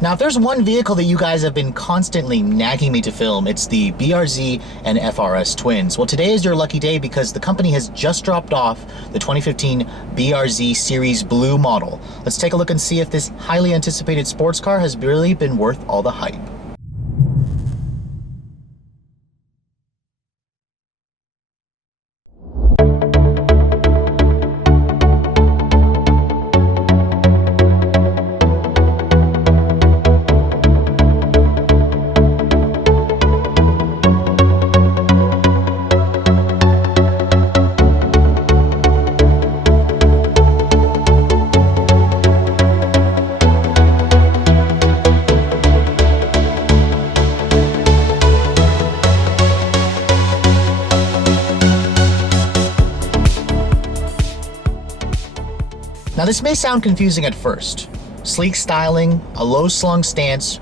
Now, if there's one vehicle that you guys have been constantly nagging me to film, it's the BRZ and FRS twins. Well, today is your lucky day because the company has just dropped off the 2015 BRZ Series Blue model. Let's take a look and see if this highly anticipated sports car has really been worth all the hype. Now this may sound confusing at first. Sleek styling, a low slung stance,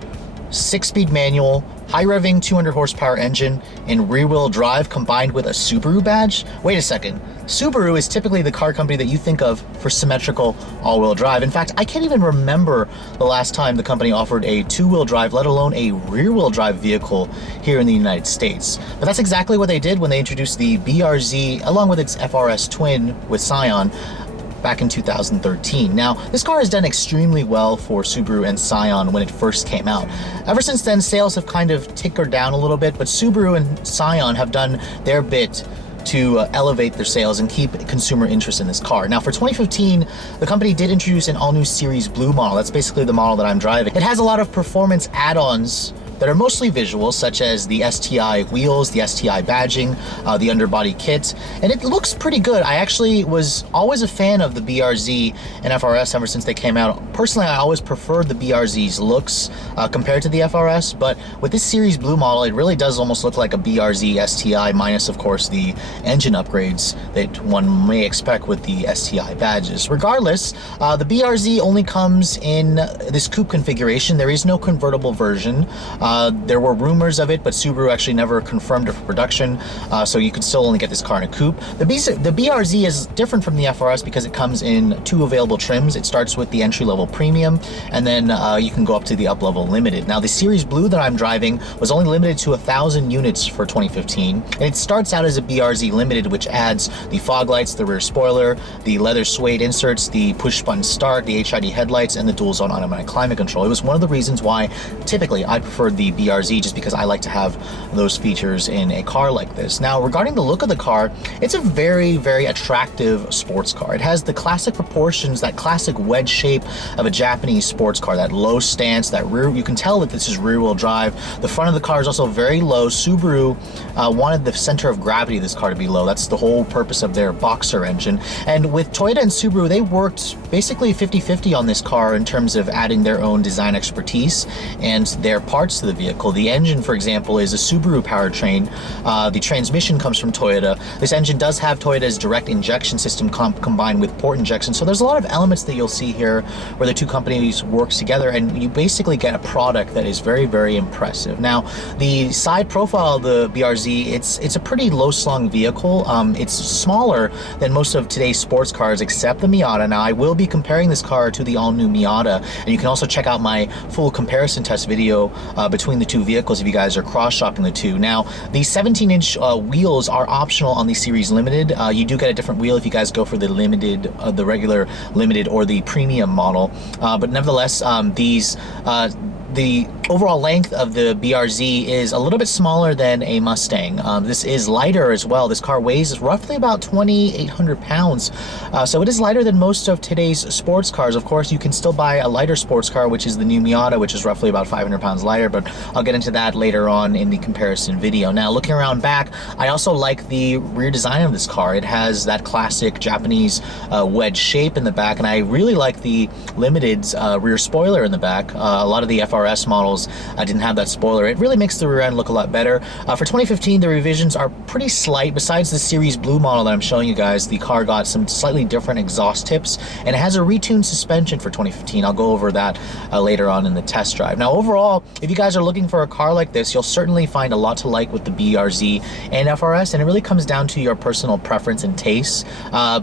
6-speed manual, high-revving 200 horsepower engine, and rear-wheel drive combined with a Subaru badge? Wait a second. Subaru is typically the car company that you think of for symmetrical all-wheel drive. In fact, I can't even remember the last time the company offered a two-wheel drive, let alone a rear-wheel drive vehicle here in the United States. But that's exactly what they did when they introduced the BRZ along with its FRS twin with Scion back in 2013. Now, this car has done extremely well for Subaru and Scion when it first came out. Ever since then, sales have kind of tickered down a little bit, but Subaru and Scion have done their bit to elevate their sales and keep consumer interest in this car. Now, for 2015, the company did introduce an all-new Series Blue model. That's basically the model that I'm driving. It has a lot of performance add-ons that are mostly visual, such as the STI wheels, the STI badging, the underbody kit, and it looks pretty good. I actually was always a fan of the BRZ and FRS ever since they came out. Personally, I always preferred the BRZ's looks compared to the FRS, but with this Series Blue model, it really does almost look like a BRZ STI, minus, of course, the engine upgrades that one may expect with the STI badges. Regardless, the BRZ only comes in this coupe configuration. There is no convertible version. There were rumors of it, but Subaru actually never confirmed it for production, so you could still only get this car in a coupe. The BRZ is different from the FRS because it comes in two available trims. It starts with the entry-level premium, and then you can go up to the up-level limited. Now, the Series Blue that I'm driving was only limited to 1,000 units for 2015, and it starts out as a BRZ limited, which adds the fog lights, the rear spoiler, the leather suede inserts, the push-button start, the HID headlights, and the dual-zone automatic climate control. It was one of the reasons why typically I preferred the BRZ, just because I like to have those features in a car like this. Now, regarding the look of the car, it's a very, very attractive sports car. It has the classic proportions, that classic wedge shape of a Japanese sports car, that low stance, that rear, you can tell that this is rear-wheel drive. The front of the car is also very low. Subaru wanted the center of gravity of this car to be low. That's the whole purpose of their Boxer engine. And with Toyota and Subaru, they worked basically 50-50 on this car in terms of adding their own design expertise and their parts to the vehicle. The engine, for example, is a Subaru Powertrain. The transmission comes from Toyota. This engine does have Toyota's direct injection system combined with port injection. So there's a lot of elements that you'll see here where the two companies work together, and you basically get a product that is very, very impressive. Now, the side profile of the BRZ, it's a pretty low-slung vehicle. It's smaller than most of today's sports cars except the Miata. Now, I will be comparing this car to the all-new Miata, and you can also check out my full comparison test video between the two vehicles if you guys are cross-shopping the two. Now, the 17-inch wheels are optional on the Series Limited. You do get a different wheel if you guys go for the limited, the regular limited or the premium model. But nevertheless, the overall length of the BRZ is a little bit smaller than a Mustang. This is lighter as well. This car weighs roughly about 2,800 pounds. So it is lighter than most of today's sports cars. Of course, you can still buy a lighter sports car, which is the new Miata, which is roughly about 500 pounds lighter, but I'll get into that later on in the comparison video. Now, looking around back, I also like the rear design of this car. It has that classic Japanese wedge shape in the back, and I really like the Limited's rear spoiler in the back. A lot of the FRS models models didn't have that spoiler. It really makes the rear end look a lot better. For 2015, the revisions are pretty slight. Besides the Series Blue model that I'm showing you guys, the car got some slightly different exhaust tips, and it has a retuned suspension for 2015. I'll go over that later on in the test drive. Now, overall, if you guys are looking for a car like this, you'll certainly find a lot to like with the BRZ and FRS, and it really comes down to your personal preference and taste.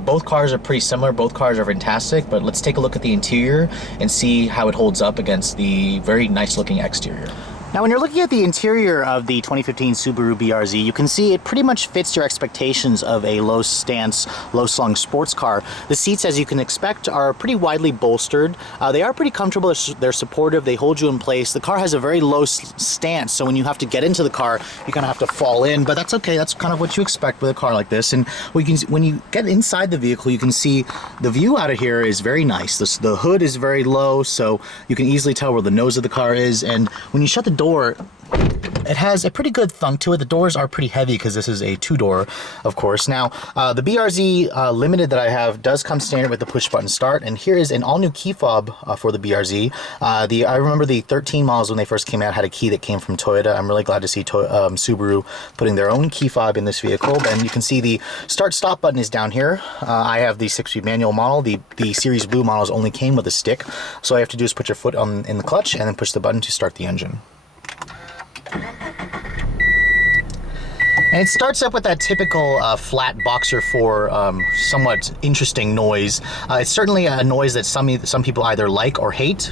Both cars are pretty similar. Both cars are fantastic, but let's take a look at the interior and see how it holds up against the very nice looking exterior. Now, when you're looking at the interior of the 2015 Subaru BRZ, you can see it pretty much fits your expectations of a low-stance, low-slung sports car. The seats, as you can expect, are pretty widely bolstered. They are pretty comfortable. They're supportive. They hold you in place. The car has a very low stance, so when you have to get into the car, you kind of have to fall in, but that's okay. That's kind of what you expect with a car like this. And when you get inside the vehicle, you can see the view out of here is very nice. The hood is very low, so you can easily tell where the nose of the car is. And when you shut the door, it has a pretty good thunk to it. The doors are pretty heavy because this is a two-door, of course. Now, the BRZ Limited that I have does come standard with the push-button start, and here is an all-new key fob for the BRZ. I remember the 13 models when they first came out had a key that came from Toyota. I'm really glad to see Subaru putting their own key fob in this vehicle. And you can see the start-stop button is down here. I have the 6-speed manual model. The Series Blue models only came with a stick, so all you have to do is put your foot in the clutch and then push the button to start the engine. And it starts up with that typical flat boxer 4 somewhat interesting noise. It's certainly a noise that some people either like or hate.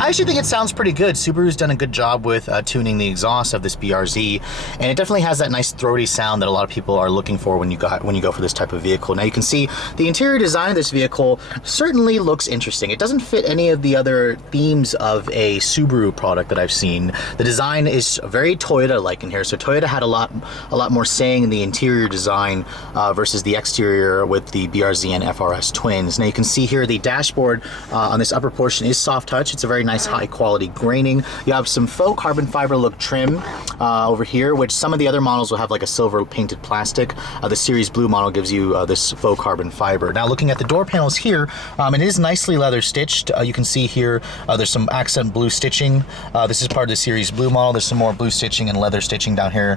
I actually think it sounds pretty good. Subaru's done a good job with tuning the exhaust of this BRZ, and it definitely has that nice throaty sound that a lot of people are looking for when you go for this type of vehicle. Now you can see the interior design of this vehicle certainly looks interesting. It doesn't fit any of the other themes of a Subaru product that I've seen. The design is very Toyota-like in here, so Toyota had a lot more saying in the interior design versus the exterior with the BRZ and FRS twins. Now you can see here the dashboard on this upper portion is soft touch. It's a very nice high quality graining. You have some faux carbon fiber look trim over here, which some of the other models will have like a silver painted plastic. The Series Blue model gives you this faux carbon fiber. Now looking at the door panels here, it is nicely leather stitched. You can see here there's some accent blue stitching. This is part of the Series Blue model. There's some more blue stitching and leather stitching down here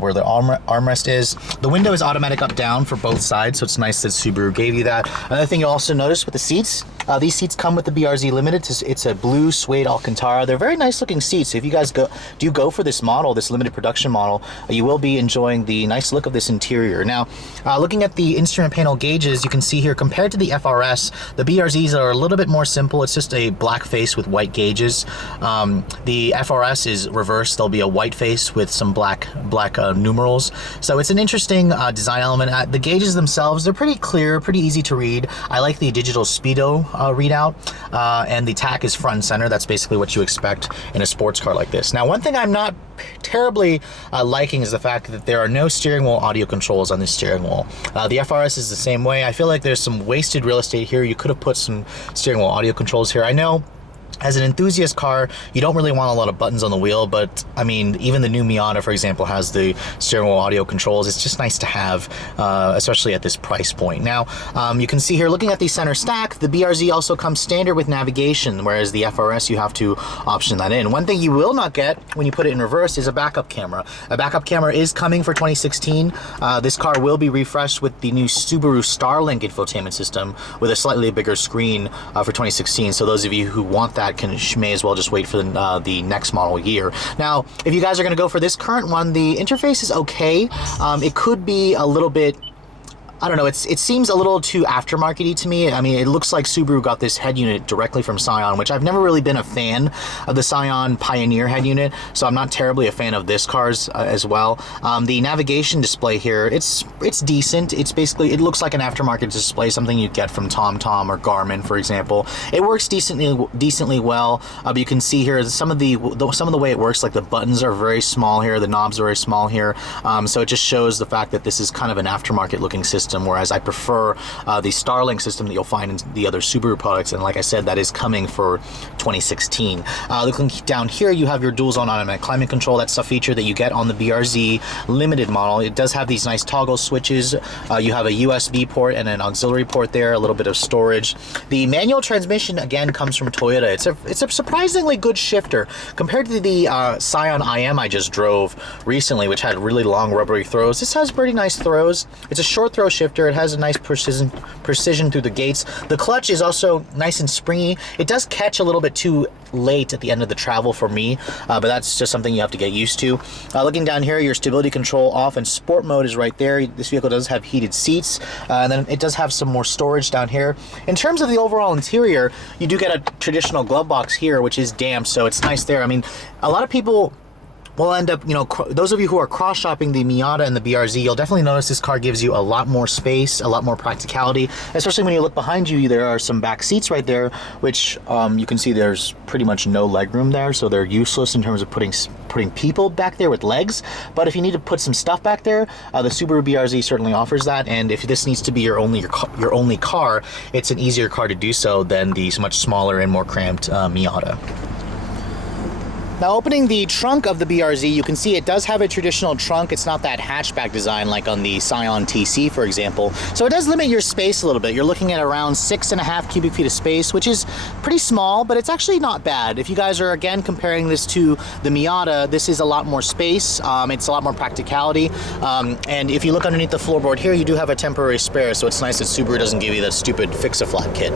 where the armrest is. The window is automatic up down for both sides, so it's nice that Subaru gave you that. Another thing you'll also notice with the seats, these seats come with the BRZ Limited. It's a blue suede Alcantara. They're very nice looking seats. So if you guys do go for this model, this limited production model, you will be enjoying the nice look of this interior. Now, looking at the instrument panel gauges, you can see here compared to the FRS, the BRZs are a little bit more simple. It's just a black face with white gauges. The FRS is reversed. There'll be a white face with some black numerals. So it's an interesting design element. The gauges themselves, they're pretty clear, pretty easy to read. I like the digital speedo readout, and the tach is front and center. That's basically what you expect in a sports car like this. Now, one thing I'm not terribly liking is the fact that there are no steering wheel audio controls on this steering wheel. The FRS is the same way. I feel like there's some wasted real estate here. You could have put some steering wheel audio controls here. I know as an enthusiast car, you don't really want a lot of buttons on the wheel, but I mean, even the new Miata, for example, has the steering wheel audio controls. It's just nice to have, especially at this price point. Now, you can see here, looking at the center stack, the BRZ also comes standard with navigation, whereas the FRS, you have to option that in. One thing you will not get when you put it in reverse is a backup camera. A backup camera is coming for 2016. This car will be refreshed with the new Subaru Starlink infotainment system with a slightly bigger screen for 2016. So those of you who want that may as well just wait for the next model year. Now, if you guys are going to go for this current one, the interface is okay. It could be a little bit, I don't know, it seems a little too aftermarket-y to me. I mean, it looks like Subaru got this head unit directly from Scion, which I've never really been a fan of the Scion Pioneer head unit, so I'm not terribly a fan of this car's as well. The navigation display here, it's decent. It's basically, it looks like an aftermarket display, something you'd get from TomTom or Garmin, for example. It works decently well, but you can see here some of the way it works, like the buttons are very small here, the knobs are very small here, so it just shows the fact that this is kind of an aftermarket looking system. system, whereas I prefer the Starlink system that you'll find in the other Subaru products. And like I said, that is coming for 2016. Looking down here, you have your dual zone automatic climate control. That's a feature that you get on the BRZ limited model. It does have these nice toggle switches. You have a USB port and an auxiliary port there, a little bit of storage. The manual transmission again comes from Toyota. It's a surprisingly good shifter compared to the Scion IM I just drove recently, which had really long rubbery throws. This has pretty nice throws. It's a short throw shifter. It has a nice precision through the gates. The clutch is also nice and springy. It does catch a little bit too late at the end of the travel for me, but that's just something you have to get used to. Looking down here, your stability control off and sport mode is right there. This vehicle does have heated seats, and then it does have some more storage down here. In terms of the overall interior, you do get a traditional glove box here, which is damp, so it's nice there. I mean, a lot of people will end up, you know, those of you who are cross-shopping the Miata and the BRZ, you'll definitely notice this car gives you a lot more space, a lot more practicality, especially when you look behind you. There are some back seats right there, which you can see there's pretty much no legroom there, so they're useless in terms of putting people back there with legs. But if you need to put some stuff back there, the Subaru BRZ certainly offers that. And if this needs to be your only car, it's an easier car to do so than the much smaller and more cramped Miata. Now, opening the trunk of the BRZ, you can see it does have a traditional trunk. It's not that hatchback design like on the Scion TC, for example. So it does limit your space a little bit. You're looking at around 6.5 cubic feet of space, which is pretty small, but it's actually not bad. If you guys are, again, comparing this to the Miata, this is a lot more space. It's a lot more practicality. And if you look underneath the floorboard here, you do have a temporary spare, so it's nice that Subaru doesn't give you that stupid fix-a-flat kit.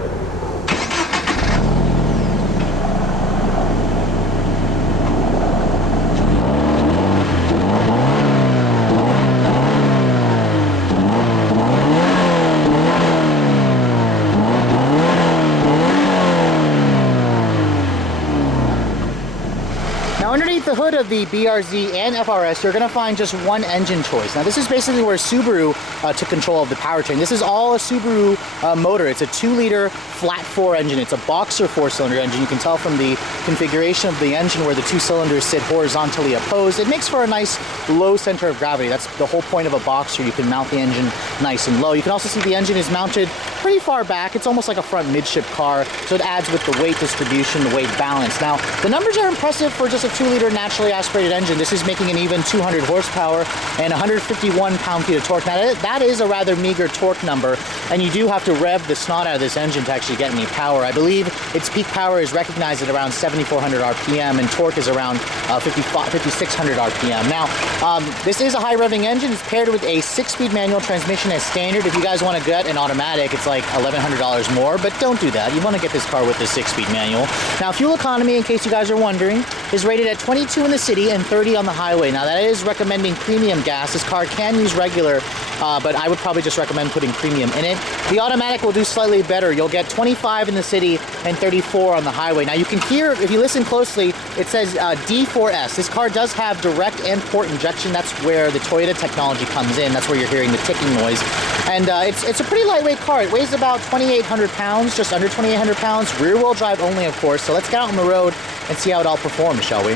Underneath the hood of the BRZ and FRS, you're going to find just one engine choice. Now, this is basically where Subaru took control of the powertrain. This is all a Subaru motor. It's a 2-liter flat-4 engine. It's a boxer 4-cylinder engine. You can tell from the configuration of the engine where the 2 cylinders sit horizontally opposed. It makes for a nice low center of gravity. That's the whole point of a boxer. You can mount the engine nice and low. You can also see the engine is mounted pretty far back. It's almost like a front midship car, so it adds with the weight distribution, the weight balance. Now, the numbers are impressive for just a 2-liter naturally aspirated engine. This is making an even 200 horsepower and 151 pound-feet of torque. Now, that is a rather meager torque number, and you do have to rev the snot out of this engine to actually get any power. I believe its peak power is recognized at around 7,400 RPM, and torque is around 5,600 RPM. Now, this is a high-revving engine. It's paired with a 6-speed manual transmission as standard. If you guys want to get an automatic, it's like $1,100 more, but don't do that. You want to get this car with the 6-speed manual. Now, fuel economy, in case you guys are wondering, is rated at 22 in the city and 30 on the highway. Now, that is recommending premium gas. This car can use regular, but I would probably just recommend putting premium in it. The automatic will do slightly better. You'll get 25 in the city and 34 on the highway. Now, you can hear, if you listen closely, it says D4S. This car does have direct and port injection. That's where the Toyota technology comes in. That's where you're hearing the ticking noise. And it's a pretty lightweight car. It weighs about 2,800 pounds, just under 2,800 pounds. Rear-wheel drive only, of course. So let's get out on the road and see how it all performs, shall we?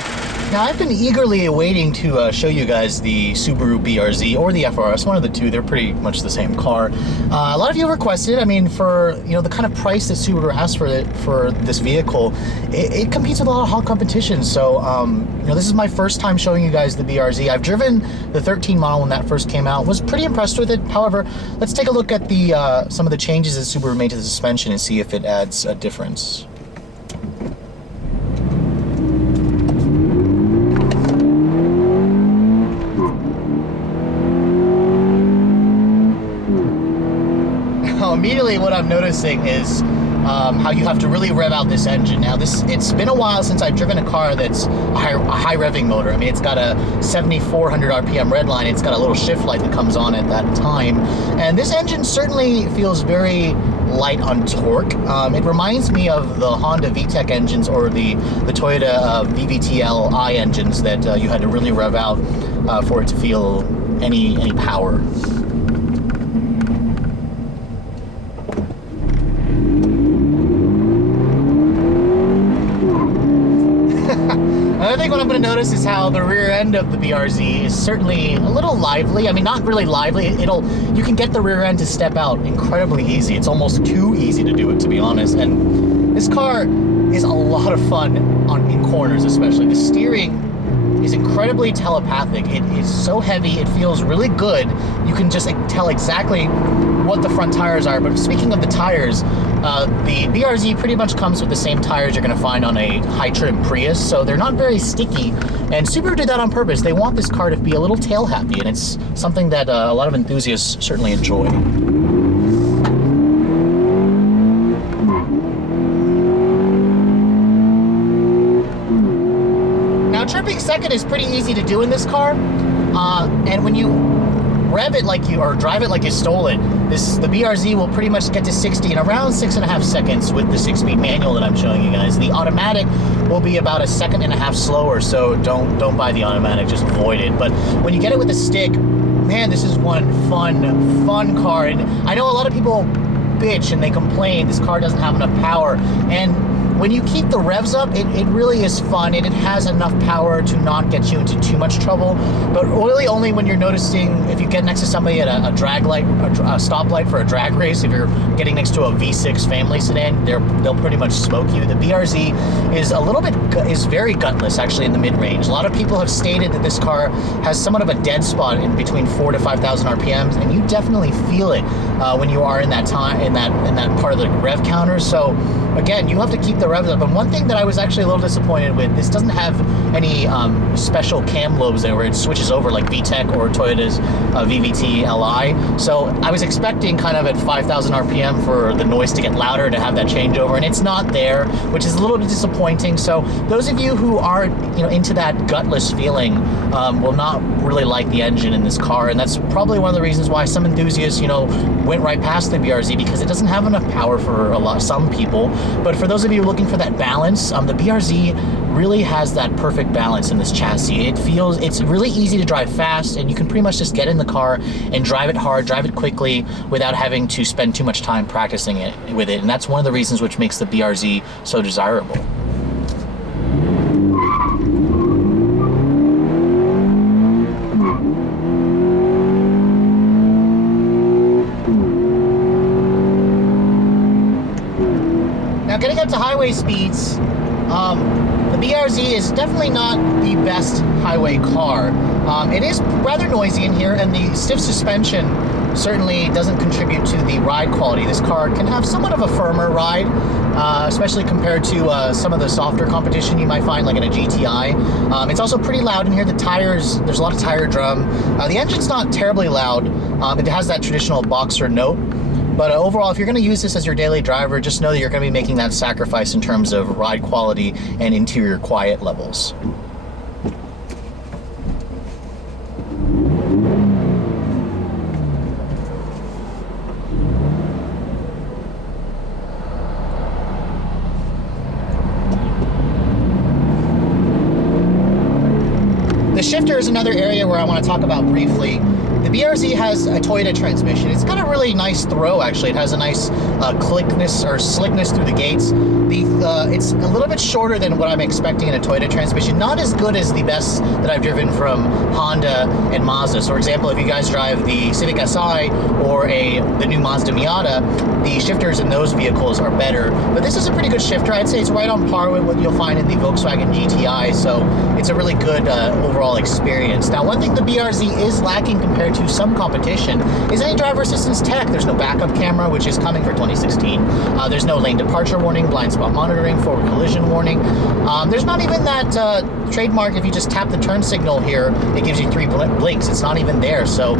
Now, I've been eagerly awaiting to show you guys the Subaru BRZ or the FRS, one of the two. They're pretty much the same car. A lot of you requested, I mean, for the kind of price that Subaru asks for this vehicle, it competes with a lot of hot competition. So, this is my first time showing you guys the BRZ. I've driven the 13 model when that first came out. Was pretty impressed with it. However, let's take a look at the some of the changes that Subaru made to the suspension and see if it adds a difference. Immediately what I'm noticing is how you have to really rev out this engine. Now, it's been a while since I've driven a car that's a high revving motor. I mean, it's got a 7,400 RPM Redline. It's got a little shift light that comes on at that time. And this engine certainly feels very light on torque. It reminds me of the Honda VTEC engines or the Toyota VVT-Li engines that you had to really rev out for it to feel any power. Another thing what I'm going to notice is how the rear end of the BRZ is certainly a little lively. I mean, not really lively. You can get the rear end to step out incredibly easy. It's almost too easy to do it, to be honest. And this car is a lot of fun in corners, especially. The steering is incredibly telepathic. It is so heavy, it feels really good. You can just tell exactly what the front tires are. But speaking of the tires, the BRZ pretty much comes with the same tires you're going to find on a high-trim Prius, so they're not very sticky. And Subaru did that on purpose. They want this car to be a little tail happy, and it's something that a lot of enthusiasts certainly enjoy. Tripping second is pretty easy to do in this car, and when you rev it like or drive it like you stole it, the BRZ will pretty much get to 60 in around 6.5 seconds with the 6-speed manual that I'm showing you guys. The automatic will be about 1.5 seconds slower, so don't buy the automatic, just avoid it. But when you get it with a stick, man, this is one fun car. And I know a lot of people bitch and they complain this car doesn't have enough power, and when you keep the revs up, it really is fun, and it has enough power to not get you into too much trouble. But really only when you're noticing, if you get next to somebody at a drag light, a stoplight for a drag race, if you're getting next to a V6 family sedan, they'll pretty much smoke you. The BRZ is very gutless actually in the mid-range. A lot of people have stated that this car has somewhat of a dead spot in between 4,000 to 5,000 RPMs, and you definitely feel it when you are in that part of the rev counter. So again, you have to keep the revs up. And one thing that I was actually a little disappointed with, this doesn't have any special cam lobes there where it switches over like VTEC or Toyota's VVT Li. So I was expecting kind of at 5,000 RPM for the noise to get louder, to have that changeover, and it's not there, which is a little bit disappointing. So those of you who are into that gutless feeling will not really like the engine in this car, and that's probably one of the reasons why some enthusiasts went right past the BRZ, because it doesn't have enough power for some people. But for those of you looking for that balance, the BRZ really has that perfect balance in this chassis. It's really easy to drive fast, and you can pretty much just get in the car and drive it hard, drive it quickly without having to spend too much time practicing with it. And that's one of the reasons which makes the BRZ so desirable. Getting up to highway speeds, the BRZ is definitely not the best highway car. It is rather noisy in here, and the stiff suspension certainly doesn't contribute to the ride quality. This car can have somewhat of a firmer ride, especially compared to some of the softer competition you might find like in a GTI. It's also pretty loud in here. The tires, there's a lot of tire drum. The engine's not terribly loud. It has that traditional boxer note. But overall, if you're going to use this as your daily driver, just know that you're going to be making that sacrifice in terms of ride quality and interior quiet levels. The shifter is another area where I want to talk about briefly. The BRZ has a Toyota transmission. It's got a really nice throw, actually. It has a nice clickness or slickness through the gates. It's a little bit shorter than what I'm expecting in a Toyota transmission. Not as good as the best that I've driven from Honda and Mazda. So, for example, if you guys drive the Civic Si or the new Mazda Miata, the shifters in those vehicles are better. But this is a pretty good shifter. I'd say it's right on par with what you'll find in the Volkswagen GTI. So it's a really good overall experience. Now, one thing the BRZ is lacking compared to some competition is any driver assistance tech. There's no backup camera, which is coming for 2016. There's no lane departure warning, blind spot monitoring, forward collision warning. There's not even that trademark, if you just tap the turn signal here, it gives you 3 blinks. It's not even there. So,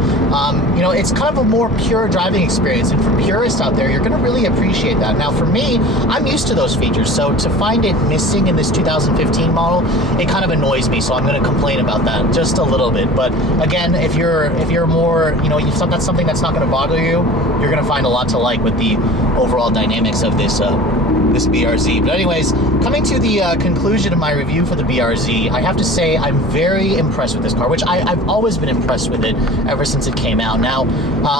it's kind of a more pure driving experience. And for purists out there, you're going to really appreciate that. Now, for me, I'm used to those features. So to find it missing in this 2015 model, it kind of annoys me. So I'm going to complain about that just a little bit. But again, if you're more, if that's something that's not going to bother you, you're going to find a lot to like with the overall dynamics of this BRZ. But anyways, coming to the conclusion of my review for the BRZ, I have to say I'm very impressed with this car, which I've always been impressed with it ever since it came out. Now,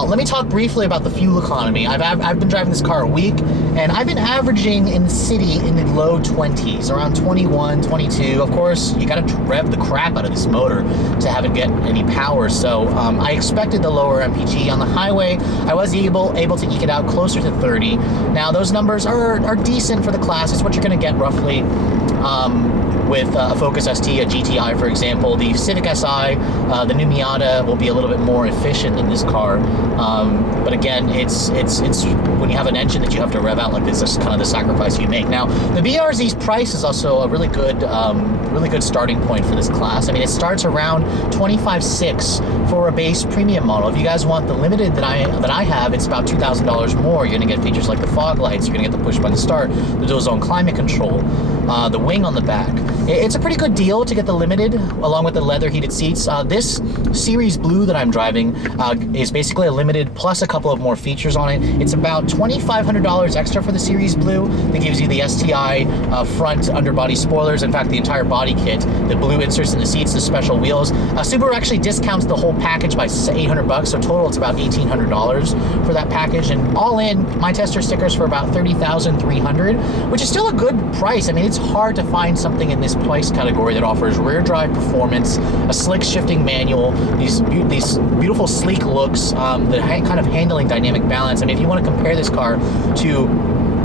let me talk briefly about the fuel economy. I've been driving this car a week, and I've been averaging in the city in the low 20s, around 21, 22. Of course, you gotta rev the crap out of this motor to have it get any power, so I expected the lower MPG. On the highway, I was able to eke it out closer to 30. Now, those numbers are decent for the class. It's what you're gonna get roughly with a Focus ST, a GTI, for example. The Civic Si, the new Miata will be a little bit more efficient than this car. But again, it's when you have an engine that you have to rev out like this, that's kind of the sacrifice you make. Now, the BRZ's price is also a really good starting point for this class. I mean, it starts around $25,600 for a base premium model. If you guys want the limited that I have, it's about $2,000 more. You're gonna get features like the fog lights, you're gonna get the push button start, the dual zone climate control, the wing on the back. It's a pretty good deal to get the limited along with the leather heated seats. This Series Blue that I'm driving is basically a limited plus a couple of more features on it. It's about $2,500 extra for the Series Blue. That gives you the STI front underbody spoilers. In fact, the entire body kit, the blue inserts in the seats, the special wheels. Subaru actually discounts the whole package by $800, so total it's about $1,800 for that package. And all in, my tester stickers for about $30,300, which is still a good price. I mean, it's hard to find something in this price category that offers rear drive performance, a slick shifting manual, these beautiful sleek looks, the kind of handling dynamic balance. I mean, if you want to compare this car to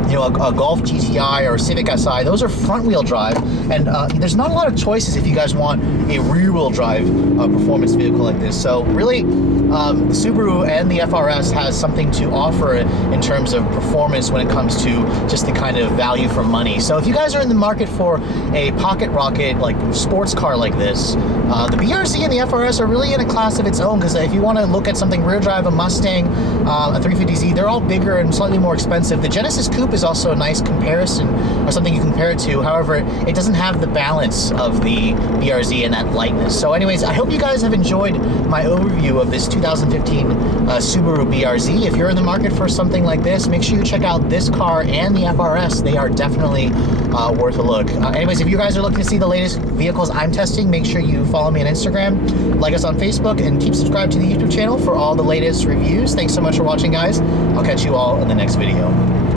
a Golf GTI or a Civic Si, those are front-wheel drive, and there's not a lot of choices if you guys want a rear-wheel drive performance vehicle like this. So really, the Subaru and the FRS has something to offer in terms of performance when it comes to just the kind of value for money. So if you guys are in the market for a pocket rocket, like sports car like this, the BRZ and the FRS are really in a class of its own, because if you want to look at something rear drive, a Mustang, a 350Z, they're all bigger and slightly more expensive. The Genesis Coupe is also a nice comparison, or something you compare it to. However, it doesn't have the balance of the BRZ and that lightness. So anyways, I hope you guys have enjoyed my overview of this 2015 Subaru BRZ. If you're in the market for something like this, make sure you check out this car and the FRS. They are definitely worth a look. Anyways, if you guys are looking to see the latest vehicles I'm testing, make sure you follow me on Instagram, like us on Facebook, and keep subscribed to the YouTube channel for all the latest reviews. Thanks so much for watching, guys. I'll catch you all in the next video.